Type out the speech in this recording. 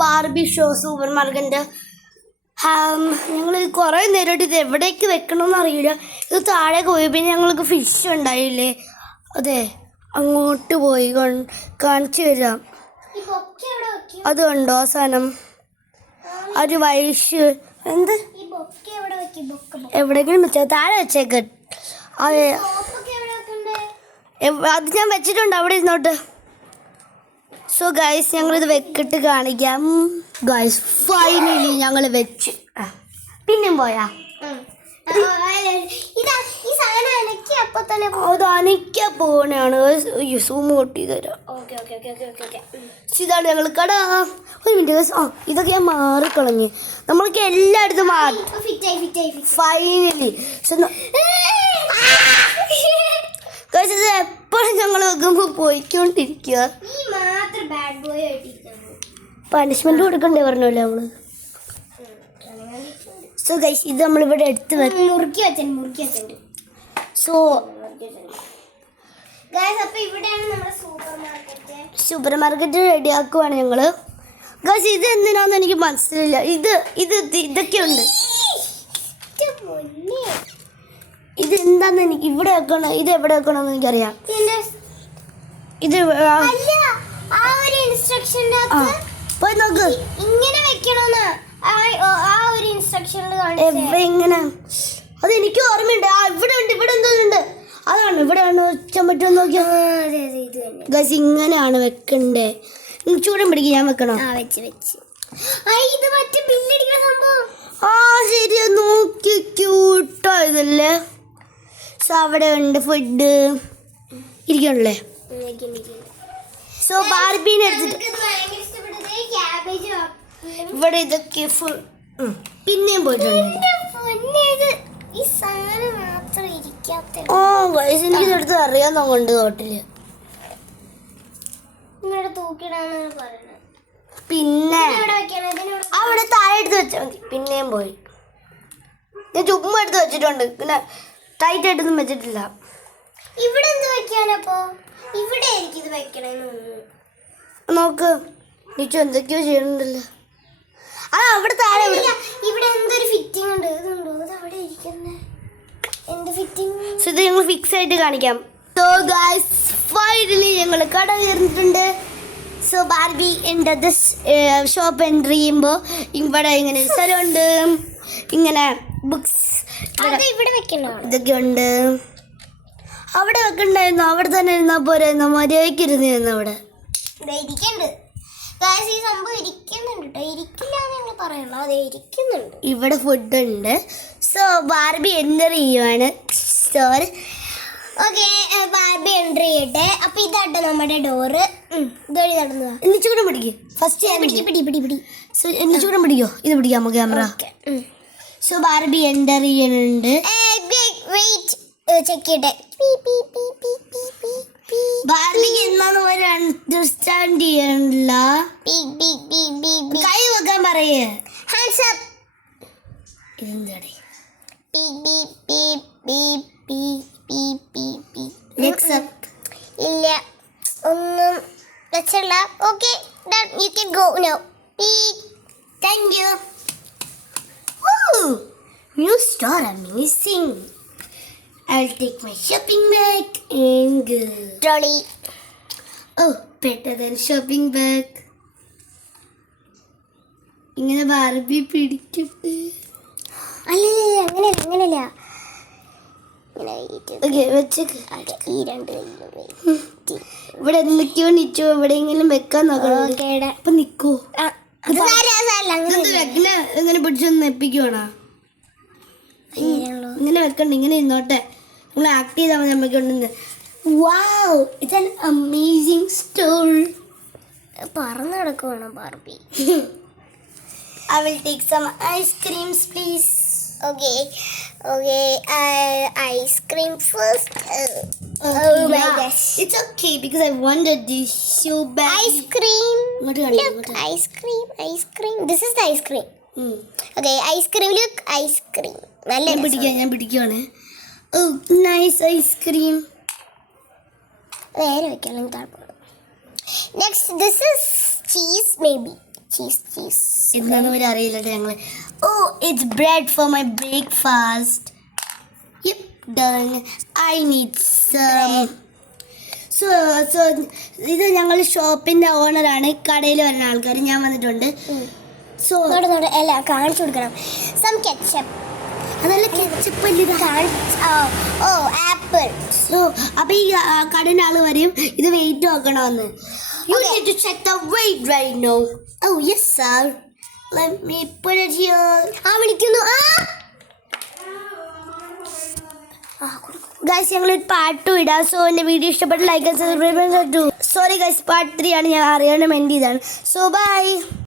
Barbie show super മാർക്കറ്റിൻ്റെ ഞങ്ങൾ കുറേ നേരമായിട്ട് ഇത് എവിടേക്ക് വെക്കണമെന്ന് അറിയില്ല. ഇത് താഴേക്ക് പോയി. പിന്നെ ഞങ്ങൾക്ക് ഫിഷ് ഉണ്ടായില്ലേ, അതെ അങ്ങോട്ട് പോയി കാണിച്ചു തരാം. അത് കണ്ടോ ആ സാധനം, ഒരു വൈഷ് എന്ത് എവിടെയെങ്കിലും വെച്ചാൽ താഴെ വെച്ചേക്ക്. അത് ഞാൻ വെച്ചിട്ടുണ്ട്, അവിടെ ഇരുന്നോട്ട്. സോ ഗൈസ് ഞങ്ങളിത് വെക്കിട്ട് കാണിക്കാം. ഗൈസ് ഫൈനലി ഞങ്ങൾ വെച്ച്. പിന്നെയും പോയാ അത് അനക്ക പോകണാണ്. സൂം കൊട്ടി തരാം. ഇതാണ് ഞങ്ങൾ കട. ഒരു മിനിറ്റ് ഗൈസ്, ഇതൊക്കെ ഞാൻ മാറിക്കളഞ്ഞ്. നമ്മൾക്ക് എല്ലായിടത്തും മാറി ഫൈനലി. ഗൈസ് ഇത് എപ്പോഴും ഞങ്ങൾ വെക്കുമ്പോൾ പോയിക്കൊണ്ടിരിക്കുക. പണിഷ്മെന്റ് കൊടുക്കണ്ടേ പറഞ്ഞല്ലേ നമ്മള്. സോ ഗൈസ് ഇത് നമ്മളിവിടെ എടുത്ത് മുറുക്കി വെച്ചിട്ടുണ്ട്. സോ സൂപ്പർ മാർക്കറ്റ് റെഡിയാക്കുവാണ് ഞങ്ങള്. ഗൈസ് ഇത് എന്തിനാന്ന് എനിക്ക് മനസ്സിലില്ല. ഇതൊക്കെയുണ്ട്. ഇത് എന്താന്ന് എനിക്ക് ഇവിടെ വെക്കണം, ഇത് എവിടെ വെക്കണമെന്ന് എനിക്കറിയാം. ഇത് പോയി നോക്ക് ഇങ്ങനെ വെക്കണമെന്ന് എങ്ങനെ. അത് എനിക്ക് ഓർമ്മയുണ്ട്. ഇവിടെ ഉണ്ട്, ഇവിടെ എന്തോന്നുണ്ട്. അതാണ് ഇവിടെയാണ് വെച്ചാൻ പറ്റുമോ നോക്കിയാ. ഗൈസ് ഇങ്ങനെയാണ് വെക്കണ്ടേ. ചൂടൻ പിടിക്കും. ഞാൻ വെക്കണോ? ശരിയാ, നോക്കി ക്യൂട്ടോ ഇതല്ലേ. സോ അവിടെ ഉണ്ട് ഫുഡ് ഇരിക്കണല്ലേ. സോ ബാർബീനെ എടുത്തിട്ട് ഇവിടെ ഇതൊക്കെ ഫുൾ പിന്നെയും പോയിട്ടുണ്ട്. ഗൈസ് എനിക്ക് ഇതെടുത്ത് അറിയാന്നോ കൊണ്ട് തോട്ടില്. പിന്നെ അവിടെ താഴെ എടുത്ത് വെച്ചാൽ മതി. പിന്നെയും പോയി. ഞാൻ ചുമ്മാ എടുത്ത് വെച്ചിട്ടുണ്ട്, പിന്നെ ടൈറ്റ് ആയിട്ടൊന്നും വെച്ചിട്ടില്ല. ഇവിടെ എന്ത് വെക്കാനപ്പോ? ഇവിടെ എനിക്കിത് വെക്കണമെന്ന് നോക്ക്. നിച്ചു എന്തൊക്കെയോ ചെയ്യണുണ്ടല്ലോ. അവിടെ താഴെ ഇവിടെ എന്തൊരു ഫിറ്റിംഗ് ഉണ്ട്. ഇതുണ്ടോ അത് അവിടെ ഇരിക്കുന്നത്? എന്ത് ഫിറ്റിംഗ്? സോ ഇത് ഞങ്ങൾ ഫിക്സ് ആയിട്ട് കാണിക്കാം. സോ ഗൈസ് ഫൈനലി ഞങ്ങൾ കട കയറിയിട്ടുണ്ട്. സോ ബാർബി എൻ്റെ ഷോപ്പ് എൻട്രി ചെയ്യുമ്പോൾ ഇവിടെ ഇങ്ങനെ സ്ഥലമുണ്ട്. ഇങ്ങനെ ബുക്സ് ഇവിടെ വെക്കണോ? ഇതൊക്കെ ഉണ്ട്. അവിടെ വെക്കണ്ടായിരുന്നു, അവിടെ തന്നെ ഇരുന്നാൽ പോരായിരുന്നു. മര്യാദയ്ക്ക് ഇരുന്നിരുന്നു അവിടെ. ഇവിടെ ഫുഡ് ഉണ്ട്. സോ ബാർബി എൻ്റർ ചെയ്യുവാണ്. Store okay. ബാർബി എൻ്റർ ചെയ്യട്ടെ. അപ്പൊ ഇതാട്ടോ നമ്മുടെ ഡോറ്. ഇതുവഴി നടന്നതാ. എന്നിച്ചൂടെ പിടിക്കും. ഫസ്റ്റ് പിടി. സോ എന്നിച്ചൂടെ പിടിക്കോ? ഇത് പിടിക്കാമോ ക്യാമറ? സോ ബാർബി എൻ്റർ ചെയ്യണുണ്ട്. ചെക്ക് ചെയ്യട്ടെ. ബാർബിക്ക് എന്നാന്ന് ഒരു അണ്ടർസ്റ്റാൻഡ് ചെയ്യണില്ല. കൈ വെക്കാൻ പറയേ. Hands up. ഇതെന്താടേ? Legs up. ഇല്ല, ഒന്നും വെച്ചില്ല. Okay, you can go now. Thank you. New store, amazing. I'll take my shopping bag and go. Trolley. Oh, better than shopping bag. ഇങ്ങനെ ബാർബി പിടിക്കട്ടെ. അങ്ങനെയല്ല. ഇവിടെ എന്തൊക്കെയോ നിച്ചോ എവിടെയെങ്കിലും വെക്കാൻ നോക്കണം. അപ്പൊ നിക്കോ? ഇങ്ങനെ പിടിച്ചൊന്ന് എപ്പിക്കുവാണോ? ഇങ്ങനെ വെക്കണ്ട, ഇങ്ങനെ ഇരുന്നോട്ടെ. നമ്മൾ ആക്ട് ചെയ്താൽ മതി. നമ്മക്കൊണ്ടെന്ന്. Wow, it's an amazing store. പറന്ന് കിടക്കുവാണോ Barbie? I will take some ice creams, please. Okay. Ice cream first. Oh my gosh. It's okay because I wanted this so bad. Ice cream. Look, ice cream. This is the ice cream. Okay, ice cream. Look, ice cream. ഞാൻ പിടിക്കുകയാണ്. Oh nice ice cream. വേറെ വെക്കണം. Next this is cheese maybe. Cheese എന്താണെന്ന് പോലും അറിയില്ല ഞങ്ങൾ. Oh it's bread for my breakfast. Done. I need some. So ഇത് ഞങ്ങൾ ഷോപ്പിൻ്റെ ഓണറാണ്. കടയിൽ വരുന്ന ആൾക്കാർ. ഞാൻ വന്നിട്ടുണ്ട്. സോ എല്ലാം കാണിച്ചു കൊടുക്കണം. Some ketchup. അതല്ല കെച്ചപ്പ് അല്ല. ഓ ആപ്പിൾ. സോ അപ്പോൾ ഈ കടയുടെ ആൾ വരും ഇത് വെയിറ്റ് നോക്കണമെന്ന്. You need to check the weight right now. Oh yes sir. Let me put it here. വിളിക്കുന്നു. ഗൈസ് ഞങ്ങൾ പാർട്ട് 2 ഇടാം. സോ എൻ്റെ വീഡിയോ ഇഷ്ടപ്പെട്ട like and subscribe. Sorry guys part 3 ആണ്. ഞാൻ അറിയാണ്ട് മെൻഡ് ചെയ്താണ്. So by.